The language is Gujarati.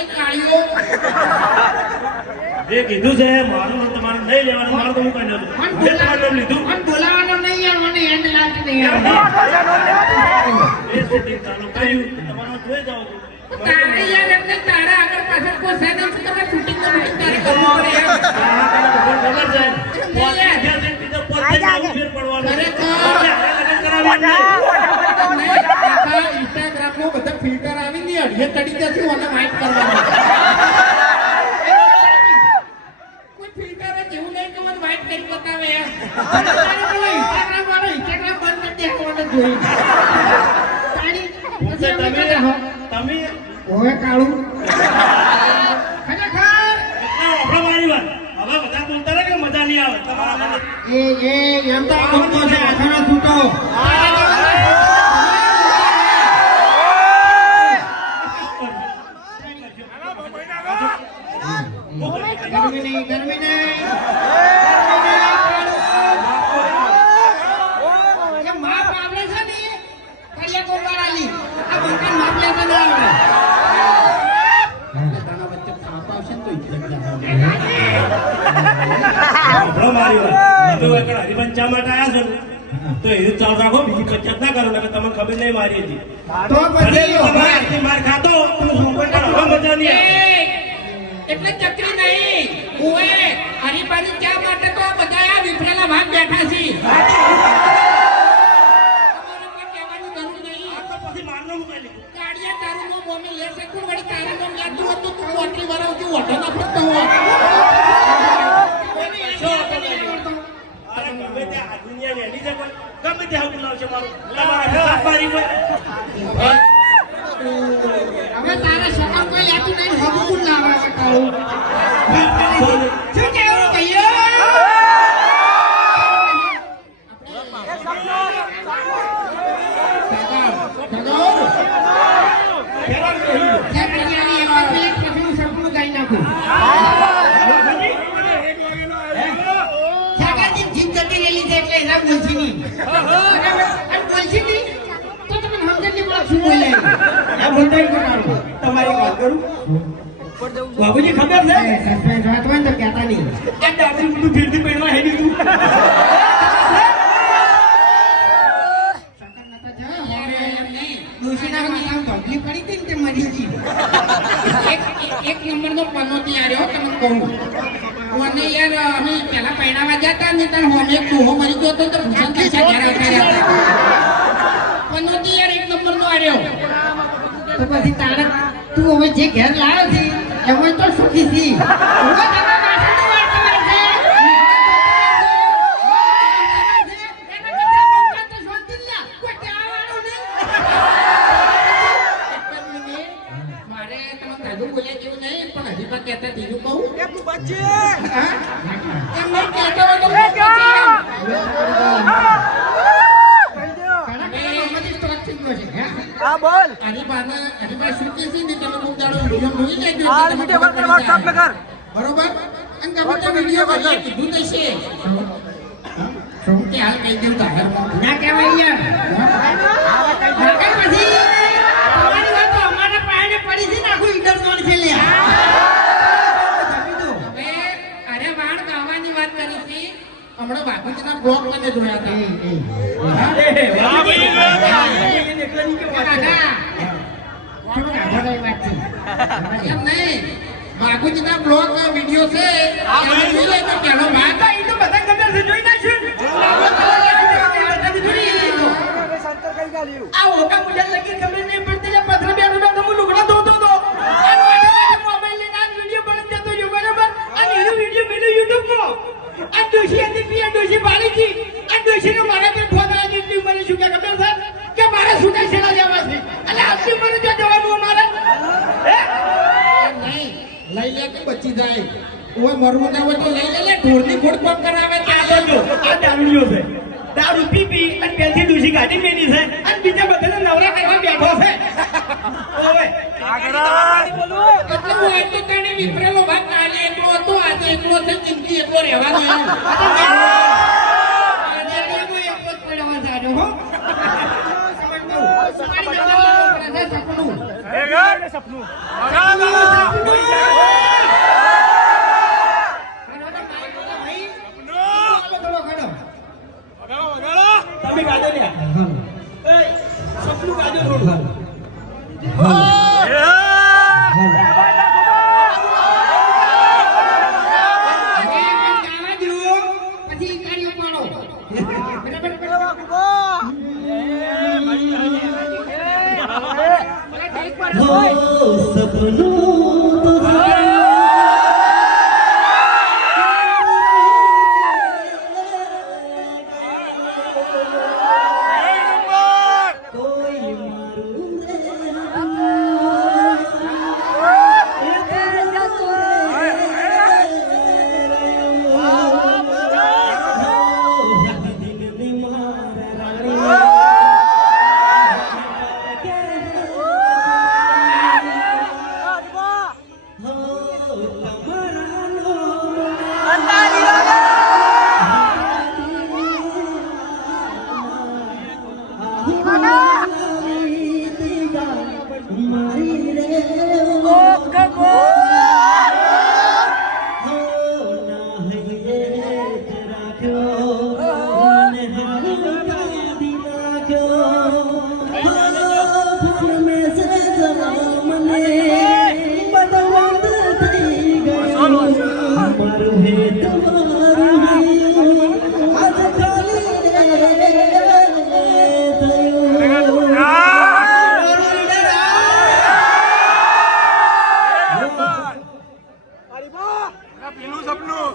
નહીં કાળીઓ જે કીધું છે મારું તમારે નહીં લેવાનું મારું તો હું કઈ નતું મેં તમારું લીધું પણ બોલાવાનો નહીં યાર મને એન્ડ લાગ નહીં આવડે એ સેટિંગ ચાલુ કર્યું તમારો જોઈ જાવ તારે યાર એટલે તારા આગળ પાછળ કોઈ સાધન છે તમે શૂટિંગ નો મીટિંગ તારે કરવું પડે યાર ખબર છે ઇન્સ્ટાગ્રામ બધા ફિલ્ટર આવી ને અઢે તડી જશે ઓને વાઇટ કરવાનું કોઈ ફિલ્ટર જેવું નહીં કે મને વાઇટ કરી બતાવે યાર ઇન્સ્ટાગ્રામ વાળો ઇન્સ્ટાગ્રામ બંધ કરી દેવાનો જોઈ તમે ઓય કાળું ખરેખર આપણે મારી વાત હવે બધા બોલતા રહે કે મજા નહીં આવે તમારા એ એમ તો બોલતો છે આથાનો છૂટો ગરમી નહીં માપ આવડે છે ને કલ્યા કોકારાલી આ બંકન માપ લેતા ના આવડે તારા વચ્ચે સાપ આવશે ને તો ઇજ્જત આપણો મારી વાત તમે એકડ હરિભન ચા માટે આવ્યા છો તો એ ચાલ રાખો બીજી પંચાયત ના કરો કે તમને ખબર નહીં મારી હતી તો પછી તમારે માર ખાતો તો હવે મજા નહીં આવે એટલે ચકરી નહીં ઓએ હરિભાની ચા માટે તો બધા આ વિફરેલા ભાગ બેઠા છે તમારે કોઈ કહેવાની જરૂર નહીં તો પછી મારનો મુકાઈ લીધું ગાડીએ તારું નો મોમે લે છે કોણ વળી તારું નો યાદ હતું તો તું આટલી વાર આવતી ઓઢો ના ફરતો હોય અરે ગમે તે આ દુનિયા વેલી છે પણ ગમે તે હું લાવશે મારું તમારા મારી હોય હવે તારા શકમ કોઈ લેતું નહીં હબુ કોણ લાવે છે કહું શું કેવું કહીએ સપનું ગાઈ નાખું જીત જતી રહેલી છે એટલે એના બોલશી નહીં બોલશી નહીં તો તમે સમજણ નહીં પડે શું બોલે તમારી વાત કરું બાબુજી ખબર છે સસ્પેન્સ વાત હોય તો કહેતા નહીં આ ડાબી બધું ફીરથી પેડમાં હેડી તું એક નંબરનો પનોતી આવ્યો તમને કહું મને યાર અમે પેલા પહેરાવા જતા ને ત્યાં હોમે કોહો મરી ગયો તો ભૂષણ પૈસા ઘેર આવતા રહ્યા પનોતી યાર એક નંબરનો આવ્યો તો પછી તારે તું હવે જે ઘેર લાવ્યો છે એમાં તો સુખી છી બરોબર અને તમે તો વિડિયો એ કીધું તો છે કે હાલ કહી દઉં તાર ના કહેવાય યાર કઈ પછી તમારી વાત તો અમારા પાયે પડી છે ને આખું ઈડર કોણ છે લે અરે વાળ ગાવાની વાત કરી છે હમણાં બાપુજીના બ્લોગ મને જોયા હતા એમ નહીં બાપુજીના બ્લોગ વિડિયો છે પેલો ભાગ એ તો બધા ખબર છે જોઈ નાખ્યું આ ઓકા મુજબ લગી ખબર નહીં પડતી કે પથરા બે રૂપિયા તો હું લુગડા ધોતો તો મોબાઈલ લઈને આ વિડિયો બનાવી દેતો જો બરાબર આ વિડિયો મેલો YouTube માં આ દોશી હતી પીએ દોશી બાળકી આ દોશીનો મારા પર ફોન આવી ગયો મને શું કે ખબર છે કે મારે સુટા છેડા જવા છે એટલે આપી મને જો જવાનું મારે નહીં લઈ લે કે બચી જાય ઓય મરવું ના હોય તો લઈ લે ઢોરની ખોડ પગ કરાવે કે આ દારૂડિયો છે દારૂ પી અને પેલથી દોશી ગાડી મેલી છે અને બીજા બધાને નવરા કરવા બેઠો છે ઓવે એટલે હું એટલો કઈને વિપરેલો ભાગ કાલે એકલો હતો આજે એકલો છે જિંદગી એકલો રહેવાનો એમ સપનું પેલું સપનું